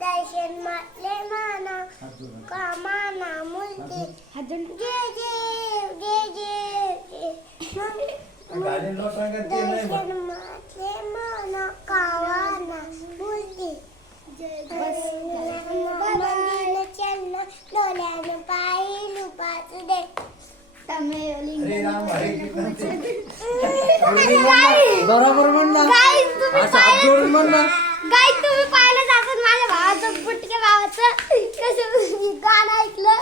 दर्शन माना कामना माना कावाना मंदिर डोळ्यानं पायी लुपाच दे बरोबर म्हण ना असं हात माझ्या भावाचं बुटके भावाचं कसं गाणं ऐकलं?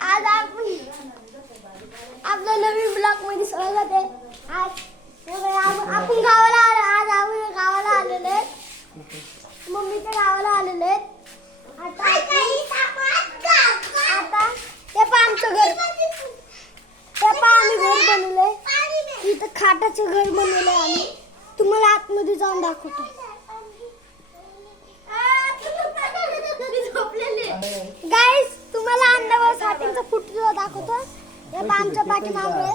आज आपण आपल्या नवीन ब्लॉकमध्ये स्वागत आहे आज आपण गावाला आलो आज आपण गावाला आलेलो आहे. मम्मीच्या गावाला आलेलो आहे. आता आता ते पहा आमचं घर. ते पहा आम्ही घर बनवलंय. इथं खाटाचं घर बनवलंय आम्ही. तुम्हाला आतमध्ये जाऊन दाखवतो. गाईस तुम्हाला अंडावर साठींचा फुटलो दाखवतो. हे आमच्या पाठीमागे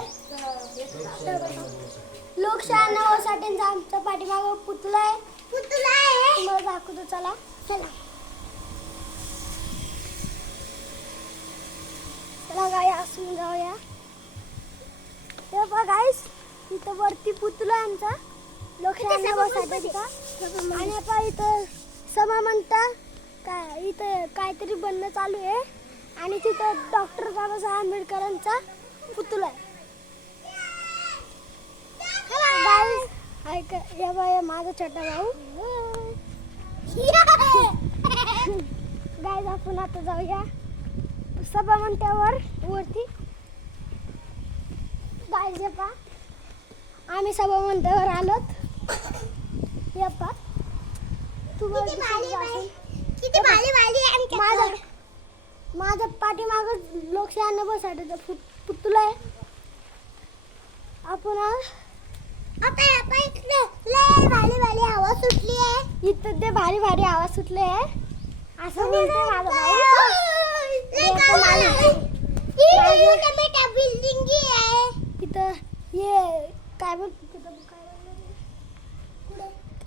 लोकशाही अंडावर साठींचा आमच्या पाठीमागे पुतला आहे. पुतला आहे. तुम्हाला दाखवतो चला. चला. चला गाई असून जाऊया. हे बघा गाईस इथं वरती पुतला आमचा. लोकशाही बसायचा आणि आता इथं सभा म्हणता काय इथं काहीतरी बनणं चालू आहे. आणि तिथं डॉक्टर बाबासाहेब आंबेडकरांचा पुतळा आहे. Guys, ऐका या बाय माझा छोटा भाऊ. गाय आपण आता जाऊया सभा म्हणत्यावर वरती. गाय जे पा. आम्ही सभा म्हणत्यावर आलोत. या पा. दिसत असेल. किती भारी भारी आहे माझ्या माझ्या पाठीमाग लोकशाही बसायचं पुतला आहे. आपण आज आता आता इकडे लय भारी भारी हवा सुटली आहे. इथं ते भारी भारी आवाज सुटले आहे. असं बोलते माझा आहे. बिल्डिंग आहे. इथं हे काय बोल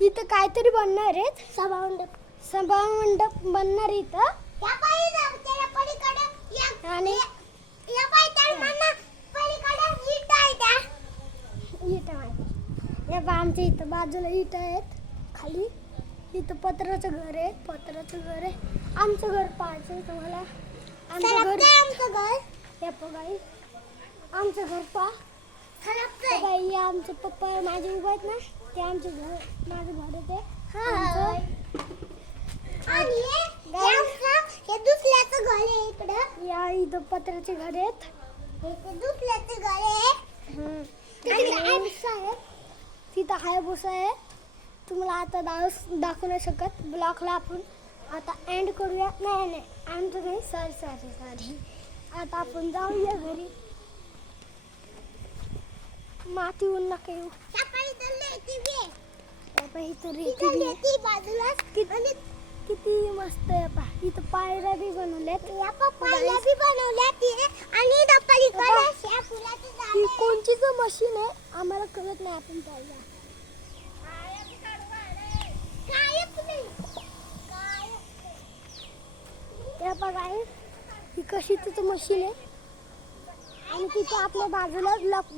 इथं काहीतरी बनणार आहेत सभा मंडप सभा मंडप बनणार आहे इथं या बाई जा- त्याला पलीकडे या- आणि या बाई म्हणा, पलीकडे इट आहे त्या. इथं माहिती हे बा आमच्या इथं बाजूला इथं आहेत. खाली इथं पत्राचं घर आहे. पत्राचं घर आहे. आमचं घर पाहायचं आहे तुम्हाला. आमचं घर आमचं घर. हे बघा आमचं घर. बघा हे आमचे पप्पा माझे उभे आहेत ना ते आमचे घर माझं घर आहे ते. हे दुसऱ्याचं घर आहे इकडं. या इथं पत्र्याचे घर आहेत. हे ते दुसऱ्याचं घर आहे. हम्म. आणि आणि आमचं आहे. तिथं हायबुसा आहे. तुम्हाला आता दाव दाखवू नाही शकत. ब्लॉकला आपण आता एंड करूया. नाही नाही. आमचं नाही. सॉरी सॉरी सॉरी आता आपण जाऊया घरी. माती ऊन नका येऊ. तर बी आहे. इथं तिथं रेती बी आहे. लेटी बाजूलाच. आणि किती मस्त आहे पा इथं पायऱ्या बी बनवल्यात. या पप्पाला बी बनवल्या तिने आणि ही आहे. कोणचीच मशीन आहे? आम्हाला कळत नाही. आपण पाहिजे? त्या बघा ही. कशी तिथं मशीन आहे? आणि तिथं आपल्या बाजूला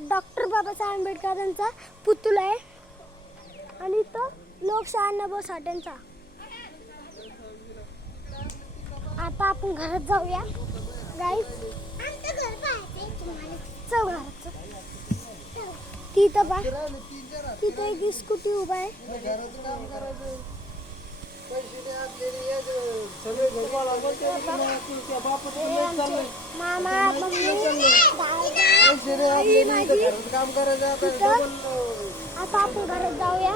डॉक्टर बाबासाहेब आंबेडकरांचा पुतळा आहे. आणि इथं लोकशाही अण्णाभाऊ साठ्यांचा आता आपण घरात जाऊया. गाईस आमचं घर पाहायचंय तुम्हाला. चौ घरात तिथं बा तिथं एक स्कूटी उभा आहे. मामा मम्मी माझी. आता आपण घरात जाऊया.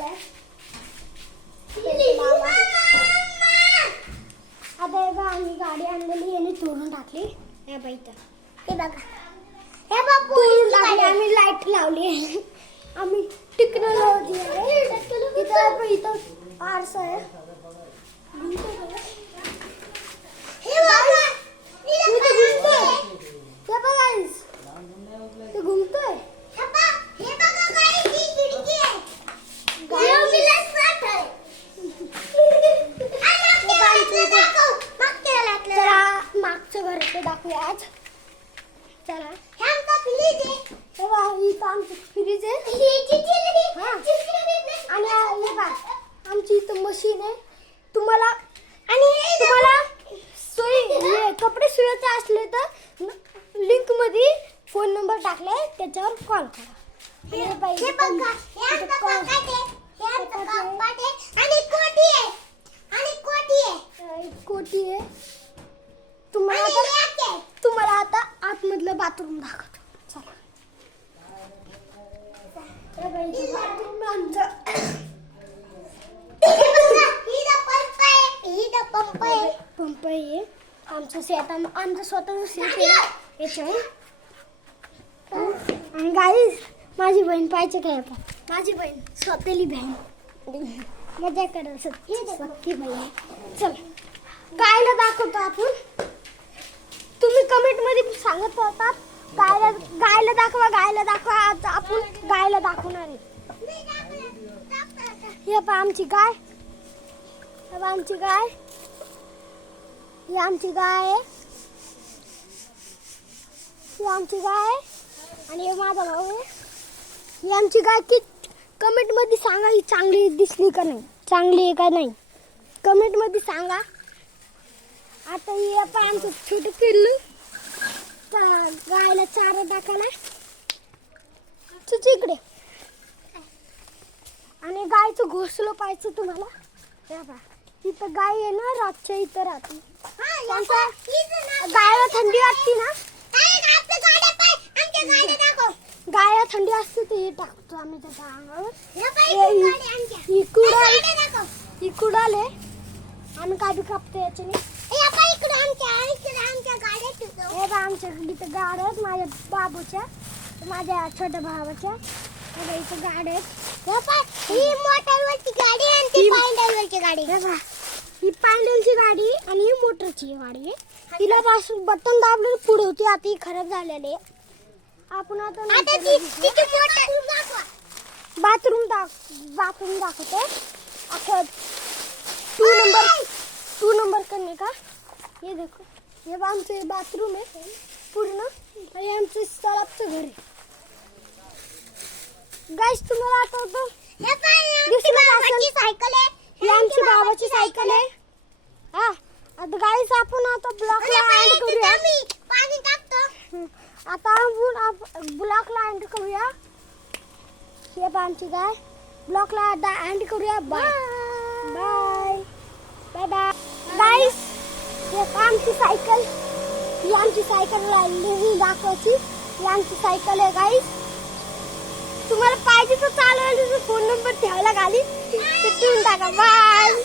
तोडून टाकली हे बाई इथं. हे बघा. हे बघा तोडून टाकली आम्ही लाइट लावली आहे. आम्ही टेक्नॉलॉजी आहे. इथं इथं आरसा आहे हे बघा इथं घुमतोय हे बघा guys. ते घुमतोय हे बघा guys, ही खिडकी आहे. चला मागचं घर ते दाखवूया आज. चला. हे आमचा फ्रीज आहे. हे बघा इथं आमचं फ्रीज आहे. हा. आणि हे बघा. आमची इथं मशीन आहे. तुम्हाला आणि तुम्हाला सोयी हे कपडे शिवायचे असले तर लिंकमध्ये फोन नंबर टाकलाय त्याच्यावर कॉल करा. आणि हे बघा, हे बघा हे इथं आमचं कॉल- कपाट आहे. हे आमचं कपाट आहे. आणि कोटी आहे. आणि कोटी आहे. अं, एक कोटी आहे. तुम्हाला आता तुम्हाला आता आतमधलं बाथरूम दाखवतो. चला. आहे आमचं. हे पंप आहे. पंप आहे. आमचं शेत आम- आमचं स्वतःचं शेत आहे. आणि गाईस माझी बहीण पाहिजे काय आपण माझी बहीण स्वतःली बहीण. मजा करत सख्खी बहीण. चल. गायला दाखवतो आपण? तुम्ही कमेंटमध्ये सांगत होतात गायला गायला दाखवा गायला दाखवा आता आपण गायला दाखवणार आहे. हे पहा आमची गाय. हे पहा आमची गाय. ही आमची गाय आहे. ही आमची गाय आहे. आणि हे माझा भाऊ आहे. ही आमची गाय की कमेंटमध्ये सांगा ही चांगली दिसली का नाही? चांगली आहे का नाही? कमेंटमध्ये सांगा. आता ही आमचं छोटं पिल्लू गायला चारा टाकायला. तुझ इकडे. आणि गायचं घोसलं पाहिजे तुम्हाला. पहा. इथं गाय आहे ना रातच्या इथं राहते. गायला थंडी वाटते ना. गायला थंडी असते हे टाकतो आम्ही त्याच्या अंगावर. कुडाल ही कुडाले आम्ही काय बी कापतो याच्याने. हे बा आमच्या इथं गाड्या आहेत माझ्या बाबूच्या माझ्या छोट्या भावाच्या. हे इथं गाड्या आहेत. ही मोटरवरची गाडी आणि ती पायंडलवरची गाडी. हे ही पॅन्डलची गाडी आणि ही मोटरची गाडी आहे. तिला पासून बटन दाबलं पुढे होती आता ही खराब झालेली आहे. आपण आता बाथरूम दाख बाथरूम दाखवते. अच्छा टू नंबर टू नंबर करने का? ये देखो ये बा आमचं बाथरूम आहे पूर्ण. आणि आमचं सळापचं घर आहे. गाईस तुम्हाला आठवतं? हे? सायकल आहे. ही आमची बाबाची सायकल आहे. हा आता गाईस आपण आता ब्लॉकला एंड करूया. पाणी टाकतो. हं. आता आपण ब्लॉकला एंड करूया. हे आमची गाय ब्लॉकला एंड करूया. Bye bye bye bye guys हे आमची सायकल ही आमची सायकल राहिली दाखवायची ही आमची सायकल आहे गाईस तुम्हाला पाहिजे तर चालवायला फोन नंबर ठेवायला घाली ते ठेवून टाका. बाय